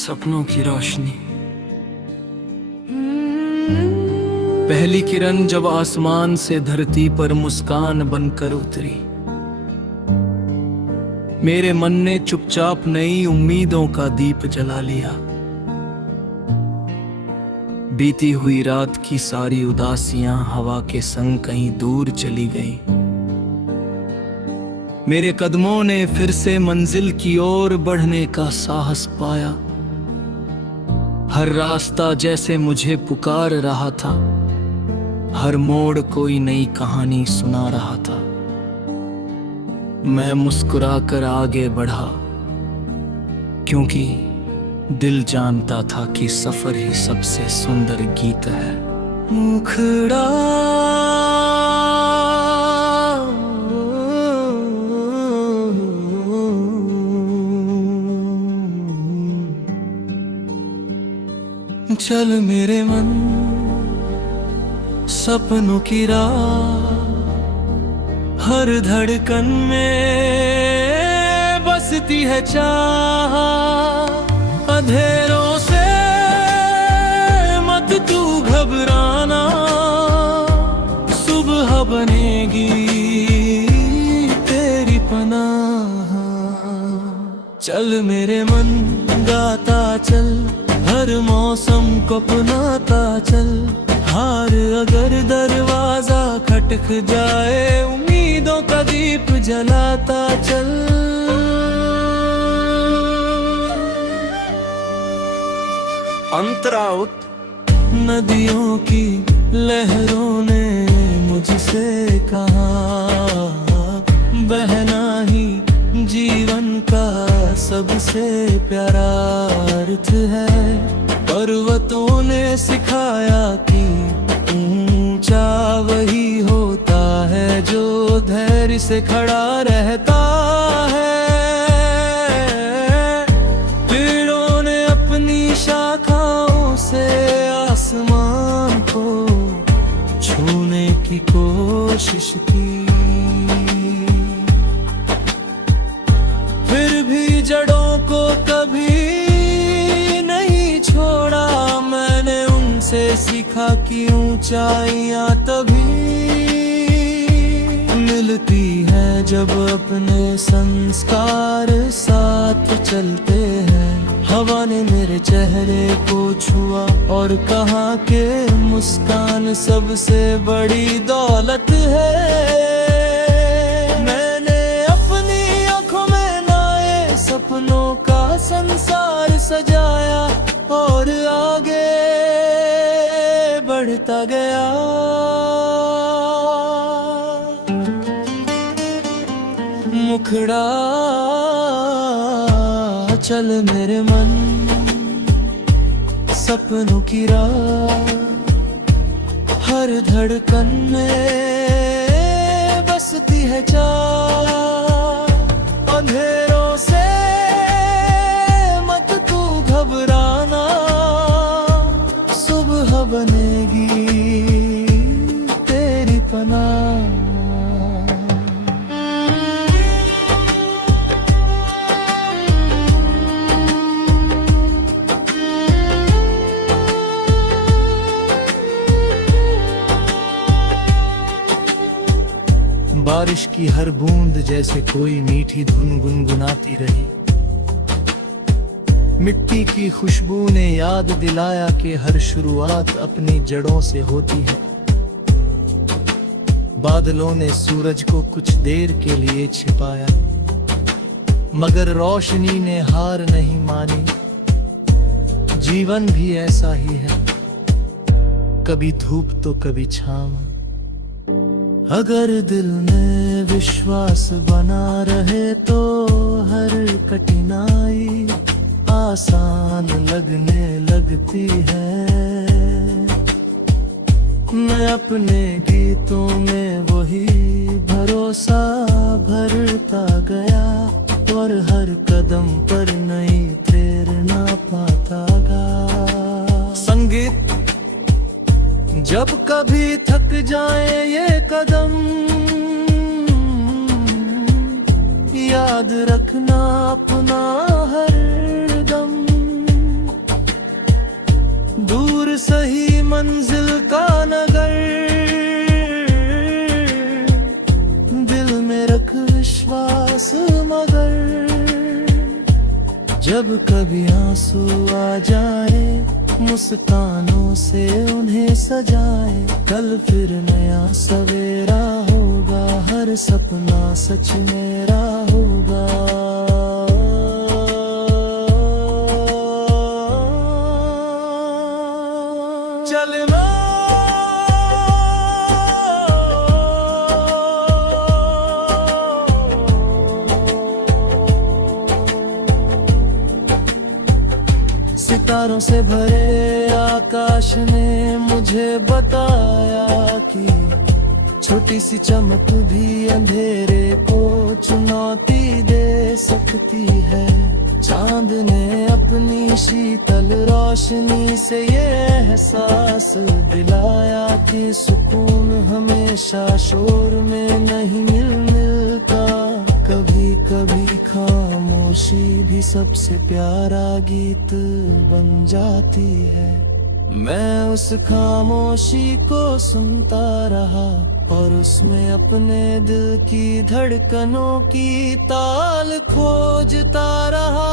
सपनों की रोशनी। पहली किरण जब आसमान से धरती पर मुस्कान बनकर उतरी, मेरे मन ने चुपचाप नई उम्मीदों का दीप जला लिया। बीती हुई रात की सारी उदासियां हवा के संग कहीं दूर चली गई। मेरे कदमों ने फिर से मंजिल की ओर बढ़ने का साहस पाया। हर रास्ता जैसे मुझे पुकार रहा था, हर मोड़ कोई नई कहानी सुना रहा था। मैं मुस्कुराकर आगे बढ़ा, क्योंकि दिल जानता था कि सफर ही सबसे सुंदर गीत है। मुखड़ा चल मेरे मन सपनों की राह, हर धड़कन में बसती है चाह। अंधेरों से मत तू घबराना, सुबह बनेगी तेरी पनाह। चल मेरे मन गाता चल, हर मौसम को अपनाता चल। हार अगर दरवाजा खटक जाए, उम्मीदों का दीप जलाता चल। अंतराउत नदियों की लहरों ने मुझसे कहा, बहना ही जीवन का सबसे प्यारा अर्थ है। पर्वतों ने सिखाया कि ऊंचा वही होता है जो धैर्य से खड़ा रहता है। पेड़ों ने अपनी शाखाओं से आसमान को छूने की कोशिश की, फिर भी जड़ों को कभी नहीं छोड़ा। मैंने उनसे सीखा कि ऊंचाइयां तभी मिलती हैं जब अपने संस्कार साथ चलते हैं। हवा ने मेरे चेहरे को छुआ और कहा कि मुस्कान सबसे बड़ी दौलत है। सपनों का संसार सजाया और आगे बढ़ता गया। मुखड़ा चल मेरे मन सपनों की राह, हर धड़कन में बसती है चाह। अंधेरों से मत तू घबराना, सुबह बनेगी तेरी पनाह। बारिश की हर बूंद जैसे कोई मीठी धुन गुनगुनाती रही। मिट्टी की खुशबू ने याद दिलाया कि हर शुरुआत अपनी जड़ों से होती है। बादलों ने सूरज को कुछ देर के लिए छिपाया, मगर रोशनी ने हार नहीं मानी। जीवन भी ऐसा ही है, कभी धूप तो कभी छाँव। अगर दिल में विश्वास बना रहे तो हर कठिनाई आसान लगने लगती है। मैं अपने गीतों में वही भरोसा भरता गया और हर कदम पर नई प्रेरणा पाता गया। संगीत जब कभी थक जाए ये कदम, याद रखना अपना हर दम। मंजिल का नगर, दिल में रख विश्वास मगर, जब कभी आंसू आ जाए मुस्कानों से उन्हें सजाए। कल फिर नया सवेरा होगा, हर सपना सच मेरा होगा। चलना सितारों से भरे आकाश ने मुझे बताया कि छोटी सी चमक भी अंधेरे को चुनौती दे सकती है। चांद ने अपनी शीतल रोशनी से ये एहसास दिलाया कि सुकून हमेशा शोर में नहीं मिलता। कभी कभी खामोशी भी सबसे प्यारा गीत बन जाती है। मैं उस खामोशी को सुनता रहा और उसमें अपने दिल की धड़कनों की ताल खोजता रहा।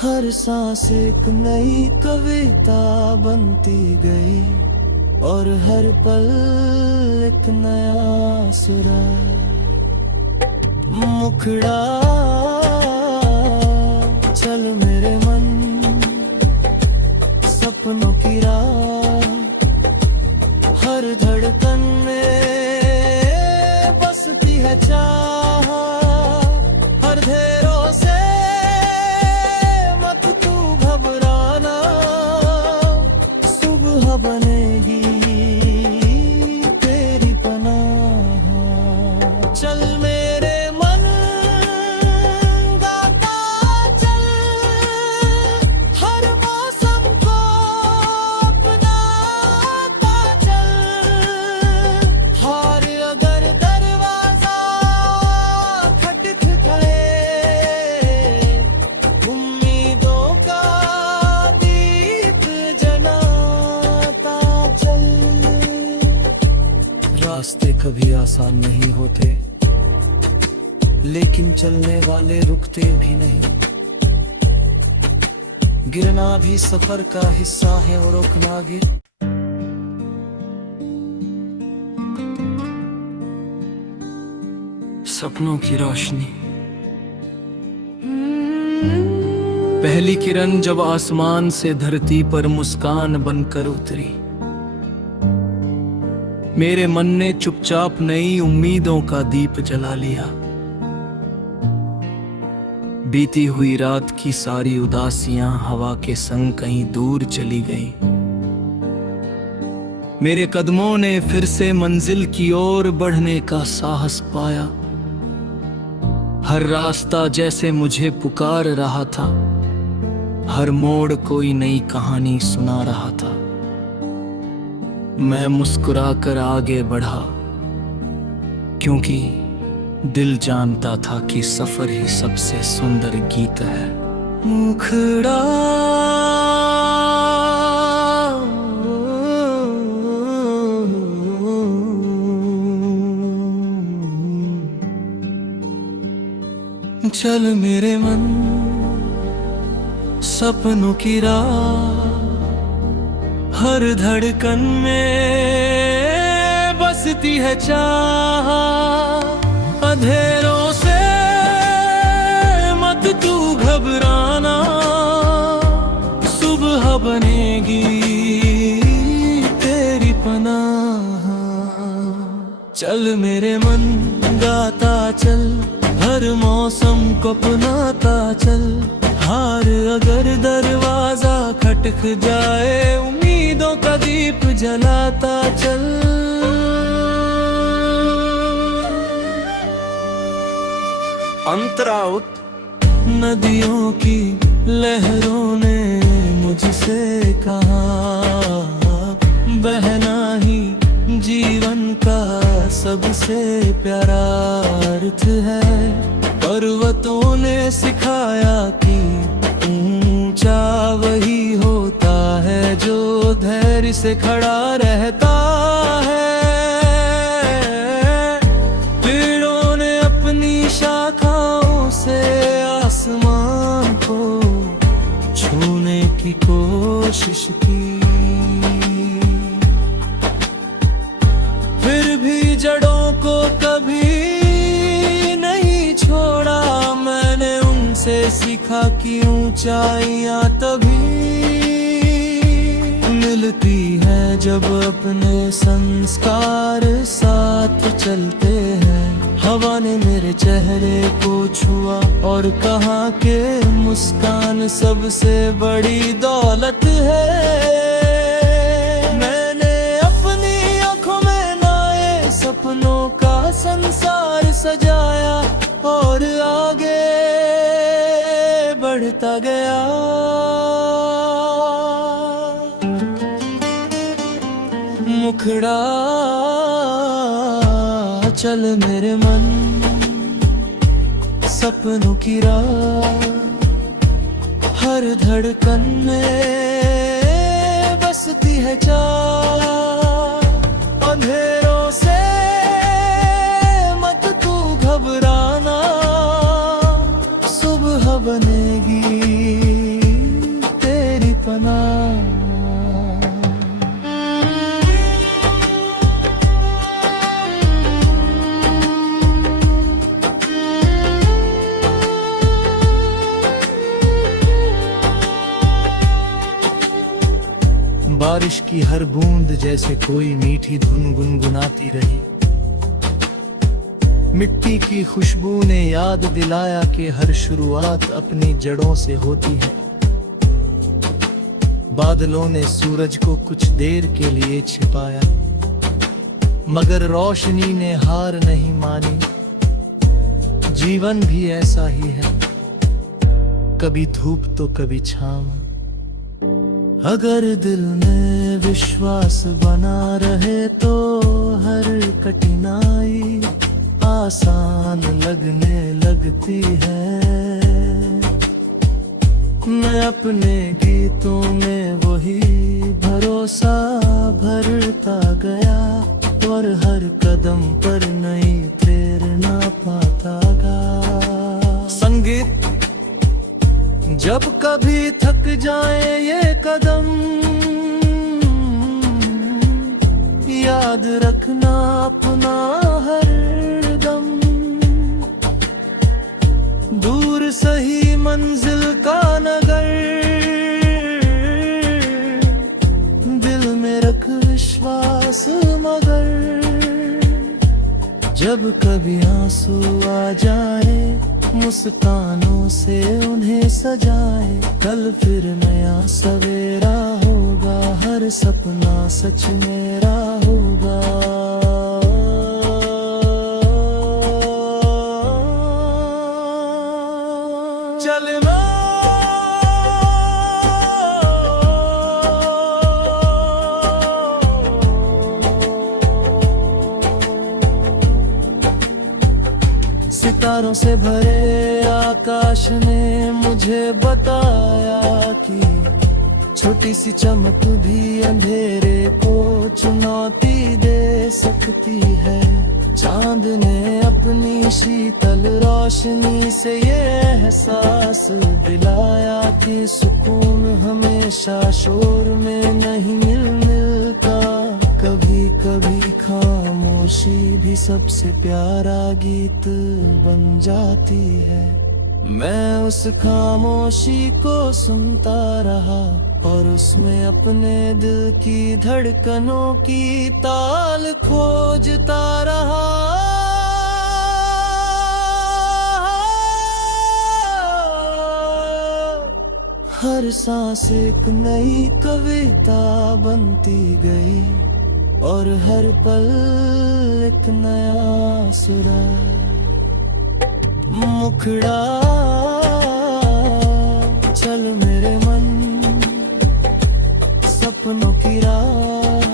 हर सांस एक नई कविता बनती गई और हर पल एक नया सुराग। मुखड़ा चल मेरे मन सपनों की राह, हर धड़कन में बसती है चाह। हर धेरों से मत तू घबराना, सुबह बनेगी तेरी पनाह। चल मेरे रास्ते कभी आसान नहीं होते, लेकिन चलने वाले रुकते भी नहीं। गिरना भी सफर का हिस्सा है और रुकना गिर। सपनों की रोशनी, पहली किरण जब आसमान से धरती पर मुस्कान बनकर उतरी, मेरे मन ने चुपचाप नई उम्मीदों का दीप जला लिया। बीती हुई रात की सारी उदासियां हवा के संग कहीं दूर चली गई। मेरे कदमों ने फिर से मंजिल की ओर बढ़ने का साहस पाया। हर रास्ता जैसे मुझे पुकार रहा था, हर मोड़ कोई नई कहानी सुना रहा था। मैं मुस्कुराकर आगे बढ़ा, क्योंकि दिल जानता था कि सफर ही सबसे सुंदर गीत है। मुखड़ा चल मेरे मन सपनों की राह, हर धड़कन में बसती है चाह। अंधेरों से मत तू घबराना, सुबह बनेगी तेरी पनाह। चल मेरे मन गाता चल, हर मौसम को अपनाता चल। हार अगर दरवाजा खटक जाए, उम्मीदों का दीप जलाता चल। अंतराउत नदियों की लहरों ने मुझसे कहा, बहना ही जीवन का सबसे प्यारा अर्थ है। पर्वतों ने सिखाया कि ऊंचा वही होता है जो धैर्य से खड़ा रहता है। पेड़ों ने अपनी शाखाओं से आसमान को छूने की कोशिश की, फिर भी जड़ों को कभी नहीं छोड़ा। मैंने उनसे सीखा कि ऊंचाइयां तभी मिलती हैं जब अपने संस्कार साथ चलते हैं। हवा ने मेरे चेहरे को छुआ और कहा कि मुस्कान सबसे बड़ी दौलत है। मैंने अपनी आंखों में नए सपनों का संसार सजाया और आगे बढ़ता गया। मुखड़ा चल मेरे मन सपनों की राह, हर धड़कन में बसती है चाह। अंधेरों से मत तू घबराना, सुबह बनेगी तेरी पनाह। बारिश की हर बूंद जैसे कोई मीठी धुन गुनगुनाती रही। मिट्टी की खुशबू ने याद दिलाया कि हर शुरुआत अपनी जड़ों से होती है। बादलों ने सूरज को कुछ देर के लिए छिपाया, मगर रोशनी ने हार नहीं मानी। जीवन भी ऐसा ही है, कभी धूप तो कभी छाँव। अगर दिल में विश्वास बना रहे तो हर कठिनाई आसान लगने लगती है। मैं अपने गीतों में वही भरोसा भरता गया और हर कदम पर नई प्रेरणा पाता गया। संगीत जब कभी थक जाए ये कदम, याद रखना अपना हर दम। दूर सही मंजिल का नगर, दिल में रख विश्वास मगर। जब कभी आंसू आ जाए मुस्कानों से उन्हें सजाए। कल फिर नया सवेरा होगा, हर सपना सच मेरा होगा। चलना सितारों से भरे आकाश ने मुझे बताया कि छोटी सी चमक भी अंधेरे को चुनौती दे सकती है। चांद ने अपनी शीतल रोशनी से ये एहसास दिलाया कि सुकून हमेशा शोर में नहीं मिलता। कभी कभी खामोशी भी सबसे प्यारा गीत बन जाती है। मैं उस खामोशी को सुनता रहा और उसमें अपने दिल की धड़कनों की ताल खोजता रहा। हर सांस एक नई कविता बनती गई और हर पल एक नया सुर। मुखड़ा चल मेरे मन सपनों की राह,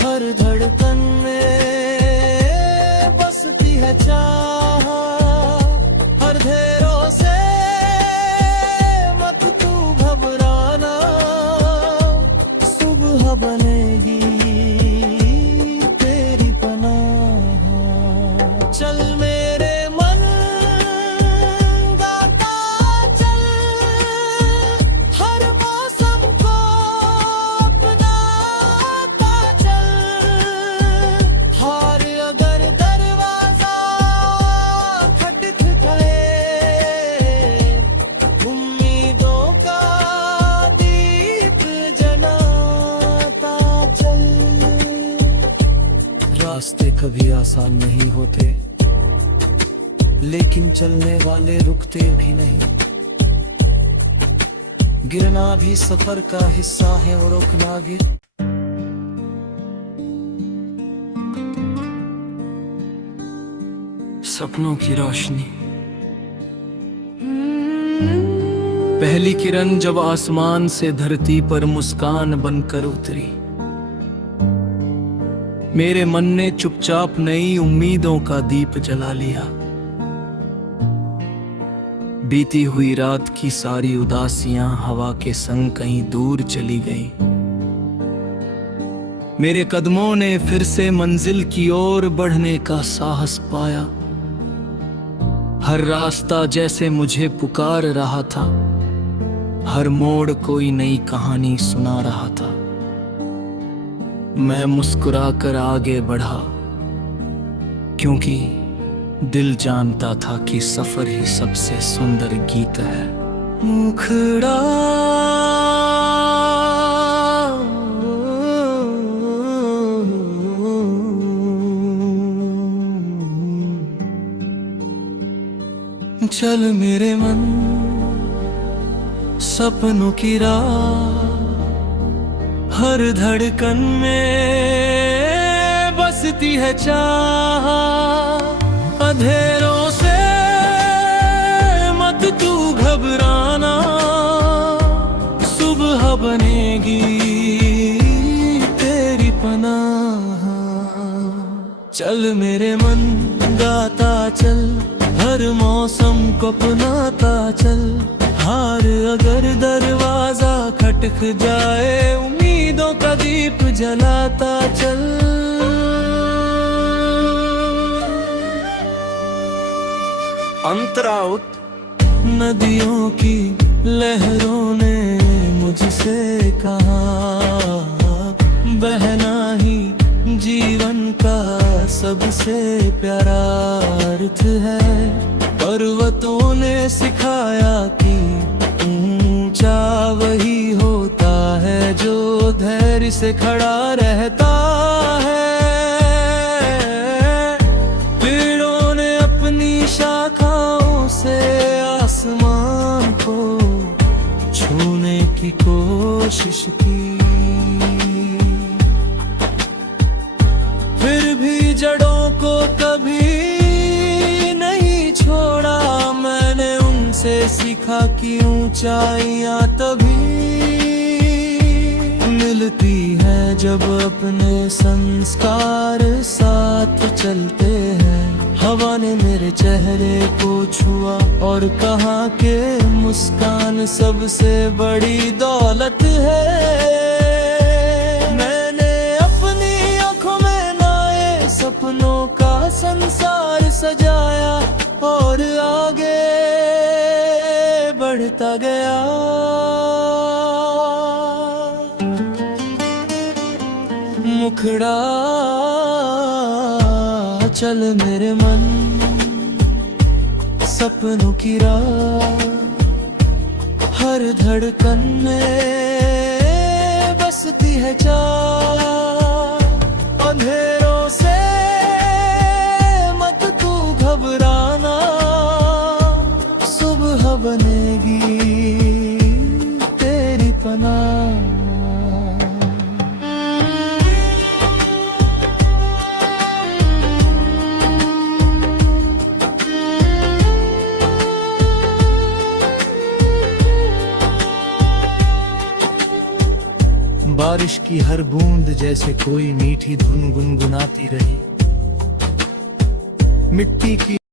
हर धड़कन में बसती है चाह। रास्ते कभी आसान नहीं होते, लेकिन चलने वाले रुकते भी नहीं। गिरना भी सफर का हिस्सा है और रुकना भी। सपनों की रोशनी। पहली किरण जब आसमान से धरती पर मुस्कान बनकर उतरी, मेरे मन ने चुपचाप नई उम्मीदों का दीप जला लिया। बीती हुई रात की सारी उदासियां हवा के संग कहीं दूर चली गई। मेरे कदमों ने फिर से मंजिल की ओर बढ़ने का साहस पाया। हर रास्ता जैसे मुझे पुकार रहा था, हर मोड़ कोई नई कहानी सुना रहा था। मैं मुस्कुराकर आगे बढ़ा, क्योंकि दिल जानता था कि सफर ही सबसे सुंदर गीत है। मुखड़ा चल मेरे मन सपनों की राह, हर धड़कन में बसती है चाह। अंधेरों से मत तू घबराना, सुबह बनेगी तेरी पनाह। चल मेरे मन गाता चल, हर मौसम को अपनाता चल। हार अगर दरवाजा खटक जाए, उम्मीदों का दीप जलाता चल। अंतराउत नदियों की लहरों ने मुझसे कहा, बहना ही जीवन का सबसे प्यारा अर्थ है। पर्वतों ने सिखाया कि ऊंचा वही होता है जो धैर्य से खड़ा रहता है। पेड़ों ने अपनी शाखाओं से आसमान को छूने की कोशिश की, फिर भी जड़ों को कभी नहीं छोड़ा। मैंने उनसे सीखा कि ऊंचाइयां तभी मिलती हैं जब अपने संस्कार साथ चलते हैं। हवा ने मेरे चेहरे को छुआ और कहा कि मुस्कान सबसे बड़ी दौलत है। सपनों का संसार सजाया और आगे बढ़ता गया। मुखड़ा चल मेरे मन सपनों की राह, हर धड़कन में बसती है चाह। अंधेरों से मत तू घबराना, सुबह बनेगी तेरी पनाह। बारिश की हर बूंद जैसे कोई मीठी धुन गुनगुनाती रही। मिट्टी की